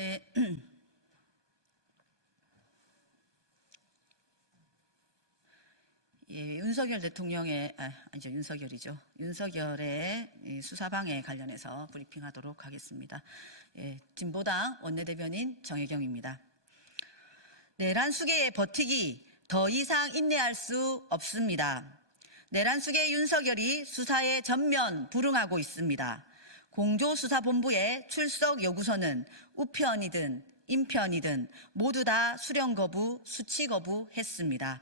네. 예, 윤석열 대통령의 아, 아니죠 윤석열이죠. 윤석열의 이 수사방해 관련해서 브리핑하도록 하겠습니다. 예, 진보당 원내대변인 정혜경입니다. 내란 수계의 버티기 더 이상 인내할 수 없습니다. 내란 수계 윤석열이 수사에 전면 불응하고 있습니다. 공조수사본부의 출석 요구서는 우편이든 인편이든 모두 다 수령 거부, 수치 거부 했습니다.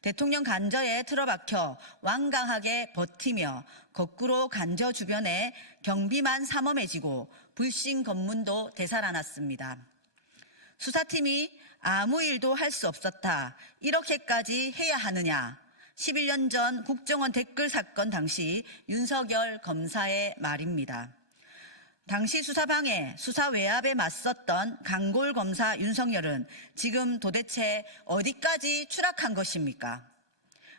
대통령 간저에 틀어박혀 완강하게 버티며 거꾸로 간저 주변에 경비만 삼엄해지고 불신 검문도 되살아났습니다. 수사팀이 아무 일도 할 수 없었다. 이렇게까지 해야 하느냐. 11년 전 국정원 댓글 사건 당시 윤석열 검사의 말입니다. 당시 수사방해, 수사 외압에 맞섰던 강골 검사 윤석열은 지금 도대체 어디까지 추락한 것입니까?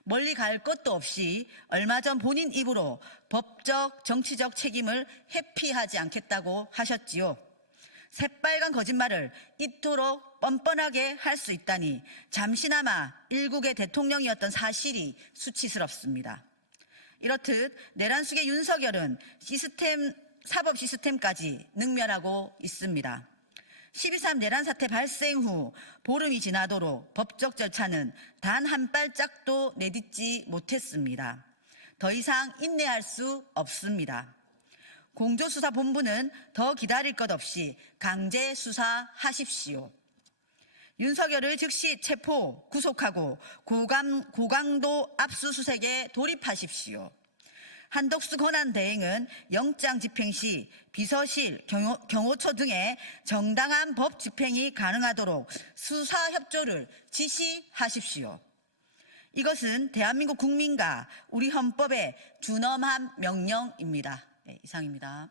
멀리 갈 것도 없이 얼마 전 본인 입으로 법적, 정치적 책임을 회피하지 않겠다고 하셨지요. 새빨간 거짓말을 이토록 뻔뻔하게 할 수 있다니 잠시나마 일국의 대통령이었던 사실이 수치스럽습니다. 이렇듯 내란 속의 윤석열은 시스템, 사법 시스템까지 능멸하고 있습니다. 12.3 내란 사태 발생 후 보름이 지나도록 법적 절차는 단 한 발짝도 내딛지 못했습니다. 더 이상 인내할 수 없습니다. 공조수사본부는 더 기다릴 것 없이 강제 수사하십시오. 윤석열을 즉시 체포, 구속하고 고감, 고강도 압수수색에 돌입하십시오. 한덕수 권한 대행은 영장 집행 시 비서실, 경호, 경호처 등의 정당한 법 집행이 가능하도록 수사 협조를 지시하십시오. 이것은 대한민국 국민과 우리 헌법에 준엄한 명령입니다. 네, 이상입니다.